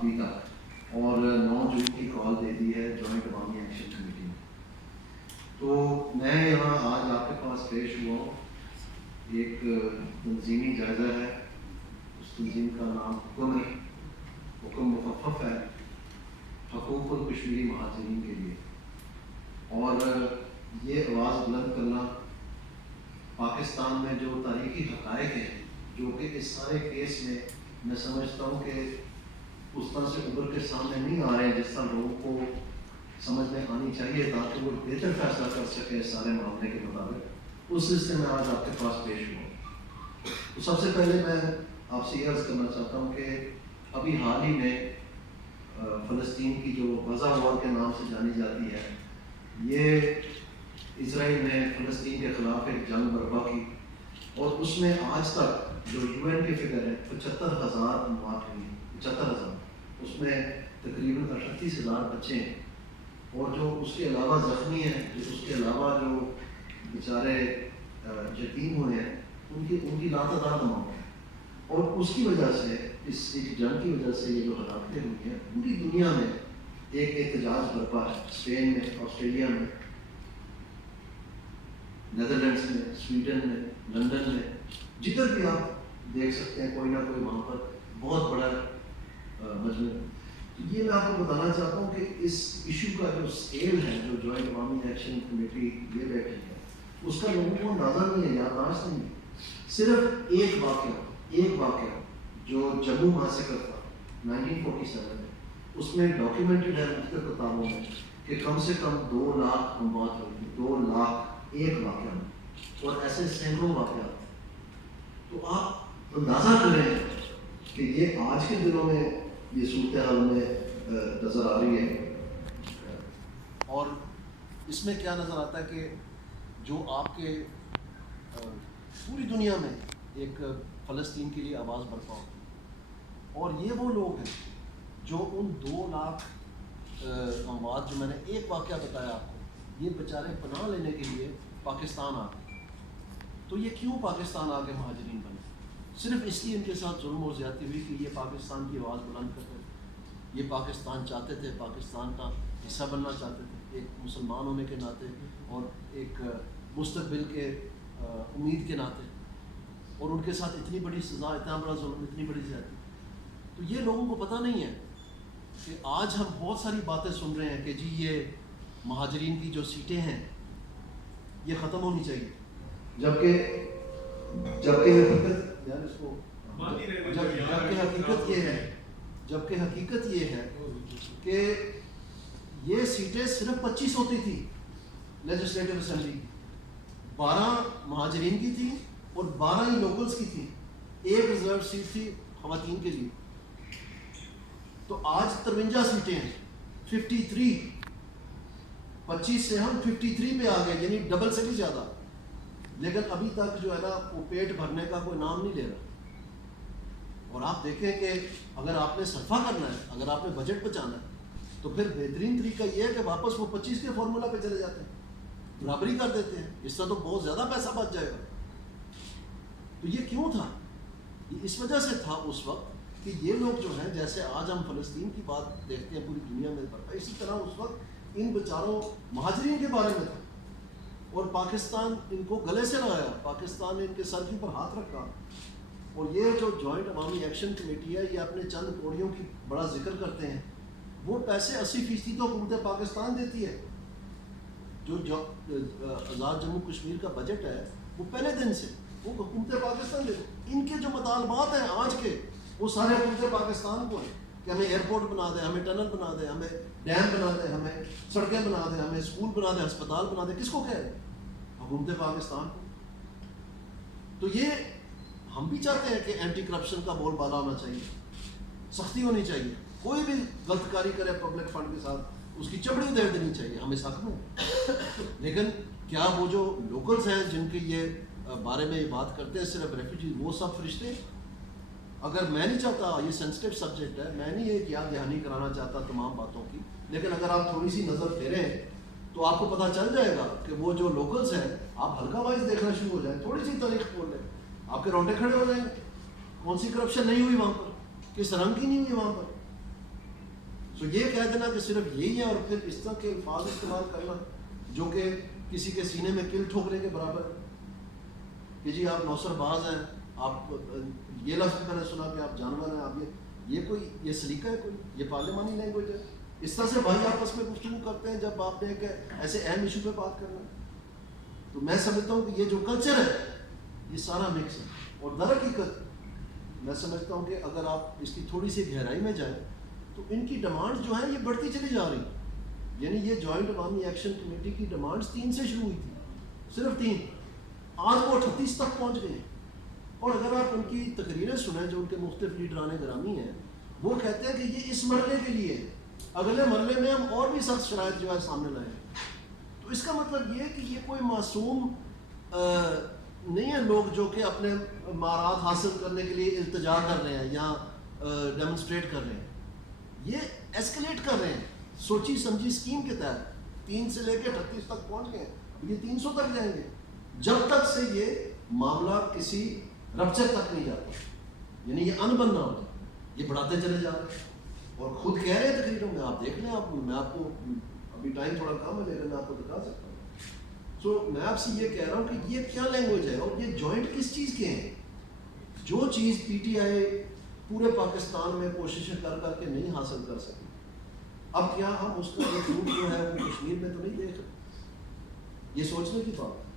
ابھی تک، اور 9 جون کی کال دے دی ہے جوائنٹ عوامی ایکشن کمیٹی نے۔ تو میں یہاں آج آپ کے پاس پیش ہوا ہوں، ایک تنظیمی جائزہ ہے، اس تنظیم کا نام حکم ہے، حکم مخفف ہے حقوق الکشمیری مہاجرین کے لیے، اور یہ آواز بلند کرنا پاکستان میں جو تاریخی حقائق ہیں جو کہ اس سارے کیس میں سمجھتا ہوں کہ اس طرح سے ابھر کے سامنے نہیں آ رہے ہیں جس طرح لوگوں کو سمجھ میں آنی چاہیے تاکہ وہ بہتر فیصلہ کر سکے سارے معاملے کے مطابق، اس سلسلے میں آج آپ کے پاس پیش ہوں۔ تو سب سے پہلے میں آپ سے یہ عرض کرنا چاہتا ہوں کہ ابھی حال ہی میں فلسطین کی جو غزہ وار کے نام سے جانی جاتی ہے، یہ اسرائیل نے فلسطین کے خلاف ایک جنگ برپا کی، اور اس میں آج تک جو UN کی فگر ہے 75,000 اموات ہوئی ہیں، 75,000، اس میں تقریباً 38,000 بچے ہیں، اور جو اس کے علاوہ زخمی ہیں، جو اس کے علاوہ جو بیچارے یتیم ہوئے ہیں، ان کی لاتعداد موت ہے، اور اس کی وجہ سے، اس ایک جنگ کی وجہ سے یہ جو ہلاکتیں ہوئی ہیں پوری دنیا میں ایک احتجاج برپا ہے، اسپین میں، آسٹریلیا میں، نیدرلینڈس میں، سویڈن میں، لندن میں، جدھر بھی آپ دیکھ سکتے ہیں کوئی نہ کوئی وہاں پر بہت بڑا مجموعہ۔ یہ میں آپ کو بتانا چاہتا ہوں کہ اس ایشو کا جو اسکیل ہے، جو جوائنٹ عوامی ایکشن کمیٹی یہ بیٹھی ہے، اس کا لوگوں کو اندازہ نہیں ہے، یادداشت نہیں ہے۔ صرف ایک واقعہ جو جموں ماسیکر تھا 1947 میں، اس میں ڈاکیومنٹڈ ہے مختلف کتابوں میں کہ کم سے کم 2 لاکھ اموات ہوئی تھی، 2 لاکھ ایک واقعہ میں، اور ایسے سینکڑوں واقعات۔ تو آپ اندازہ کریں کہ یہ آج کے دنوں میں یہ صورتحال میں نظر آ رہی ہے، اور اس میں کیا نظر آتا ہے کہ جو آپ کے پوری دنیا میں ایک فلسطین کے لیے آواز برپا ہوتی ہے، اور یہ وہ لوگ ہیں جو ان 2 لاکھ اموات جو میں نے ایک واقعہ بتایا آپ کو، یہ بیچارے پناہ لینے کے لیے پاکستان آ گئے۔ تو یہ کیوں پاکستان آ کے مہاجرین بنے؟ صرف اس لیے ان کے ساتھ ظلم اور زیادتی ہوئی کہ یہ پاکستان کی آواز بلند کرتے تھے، یہ پاکستان چاہتے تھے، پاکستان کا حصہ بننا چاہتے تھے ایک مسلمان ہونے کے ناطے، اور ایک مستقبل کے امید کے ناطے، اور ان کے ساتھ اتنی بڑی سزا، اتنا بڑا ظلم، اتنی بڑی زیادتی۔ تو یہ لوگوں کو پتہ نہیں ہے کہ آج ہم بہت ساری باتیں سن رہے ہیں کہ جی یہ مہاجرین کی جو سیٹیں ہیں یہ ختم ہونی چاہیے، جبکہ حقیقت یہ ہے کہ یہ سیٹیں صرف 25 ہوتی تھی لیجسلیٹو اسمبلی کی، 12 مہاجرین کی تھی اور 12 ہی لوکلز کی تھی، ایک ریزرو سیٹ تھی خواتین کے لیے۔ تو آج 53 سیٹیں ہیں، 53، 25 سے ہم 53 پہ آ گئے، یعنی ڈبل سے بھی زیادہ، لیکن ابھی تک جو ہے نا وہ پیٹ بھرنے کا کوئی نام نہیں لے رہا۔ اور آپ دیکھیں کہ اگر آپ نے صرفہ کرنا ہے، اگر آپ نے بجٹ بچانا ہے، تو پھر بہترین طریقہ یہ ہے کہ واپس وہ 25 کے فارمولا پہ چلے جاتے ہیں، برابری کر دیتے ہیں، اس طرح تو بہت زیادہ پیسہ بچ جائے گا۔ تو یہ کیوں تھا؟ یہ اس وجہ سے تھا اس وقت کہ یہ لوگ جو ہیں، جیسے آج ہم فلسطین کی بات دیکھتے ہیں پوری دنیا میں پڑتا ہے، اسی طرح اس وقت ان بیچاروں مہاجرین کے بارے میں تھا، اور پاکستان ان کو گلے سے لگایا، پاکستان نے ان کے سر کے اوپر ہاتھ رکھا۔ اور یہ جو جوائنٹ عوامی ایکشن کمیٹی ہے، یہ اپنے چند کوڑیوں کی بڑا ذکر کرتے ہیں، وہ پیسے 80% تو حکومت پاکستان دیتی ہے۔ جو آزاد جموں کشمیر کا بجٹ ہے وہ پہلے دن سے وہ حکومت پاکستان دیتی ہے۔ ان کے جو مطالبات ہیں آج کے، وہ سارے حکومت پاکستان کو ہیں کہ ہمیں ایئرپورٹ بنا دیں، ہمیں ٹنل بنا دیں، ہمیں ڈیم بنا دیں، ہمیں سڑکیں بنا دیں، ہمیں اسکول بنا دیں، ہسپتال بنا دیں۔ کس کو کہہ رہے ہیں؟ حکومت پاکستان کو۔ تو یہ ہم بھی چاہتے ہیں کہ اینٹی کرپشن کا بول بالا ہونا چاہیے، سختی ہونی چاہیے، کوئی بھی غلط کاری کرے پبلک فنڈ کے ساتھ اس کی چمڑی ادھیڑ دینی چاہیے، ہم اس حق میں۔ لیکن کیا وہ جو لوکلز ہیں جن کے یہ بارے میں یہ بات کرتے ہیں صرف ریفیوجی، وہ سب فرشتے؟ اگر میں نہیں چاہتا، یہ سینسٹیو سبجیکٹ ہے، میں نہیں ایک یاد دہانی کرانا چاہتا تمام باتوں کی، لیکن اگر آپ تھوڑی سی نظر پھیریں تو آپ کو پتہ چل جائے گا کہ وہ جو لوکلز ہیں، آپ ہلکا وائز دیکھنا شروع ہو جائیں، تھوڑی سی تاریخ کھول لیں، آپ کے رونگٹے کھڑے ہو جائیں گے۔ کون سی کرپشن نہیں ہوئی وہاں پر، کس رنگ کی نہیں ہوئی وہاں پر؟ تو یہ کہہ دینا کہ صرف یہی ہے اور پھر اس طرح کے الفاظ استعمال کرنا جو کہ کسی کے سینے میں کل ٹھوکنے کے برابر ہے کہ جی آپ نوسر باز ہیں، آپ یہ لفظ میں نے سنا کہ آپ جانور ہیں، آپ یہ کوئی یہ سلیقہ ہے، کوئی یہ پارلیمانی لینگویج ہے؟ اس طرح سے بھائی آپس میں گفتگو کرتے ہیں جب آپ نے ایک ایسے اہم ایشو پہ بات کرنا ہے؟ تو میں سمجھتا ہوں کہ یہ جو کلچر ہے یہ سارا مکس ہے، اور در حقیقت میں سمجھتا ہوں کہ اگر آپ اس کی تھوڑی سی گہرائی میں جائیں تو ان کی ڈیمانڈ جو ہیں یہ بڑھتی چلی جا رہی، یعنی یہ جوائنٹ عوامی ایکشن کمیٹی کی ڈیمانڈز 3 سے شروع ہوئی تھی، صرف 3، آج وہ 38 تک پہنچ گئے ہیں۔ اور اگر آپ ان کی تقریریں سنیں جو ان کے مختلف لیڈران گرامی ہیں، وہ کہتے ہیں کہ یہ اس مرحلے کے لیے ہے، اگلے مرحلے میں ہم اور بھی سخت شرائط جو ہے سامنے لائیں۔ تو اس کا مطلب یہ ہے کہ یہ کوئی معصوم نہیں ہے لوگ جو کہ اپنے مہارات حاصل کرنے کے لیے التجا کر رہے ہیں یا ڈیمونسٹریٹ کر رہے ہیں، یہ ایسکلیٹ کر رہے ہیں سوچی سمجھی اسکیم کے تحت، 3 سے لے کے 38 تک پہنچ گئے، یہ 300 تک جائیں گے جب تک سے یہ معاملہ کسی رپچر تک نہیں جاتا، یعنی یہ ان بننا ہوتا، یہ بڑھاتے چلے جا رہے ہیں اور خود کہہ رہے ہیں تقریروں میں، آپ دیکھ لیں، میں آپ کو ابھی ٹائم تھوڑا کم ہے لیکن میں آپ کو دکھا سکتا ہوں۔ سو میں آپ سے یہ کہہ رہا ہوں کہ یہ کیا لینگویج ہے اور یہ جوائنٹ کس چیز کے ہیں؟ جو چیز پی ٹی آئی پورے پاکستان میں کوششیں کر کر کے نہیں حاصل کر سکی، اب کیا ہم اس کا ایک روپ جو ہے وہ کشمیر میں تو نہیں دیکھ رہے؟ یہ سوچنے کی بات ہے۔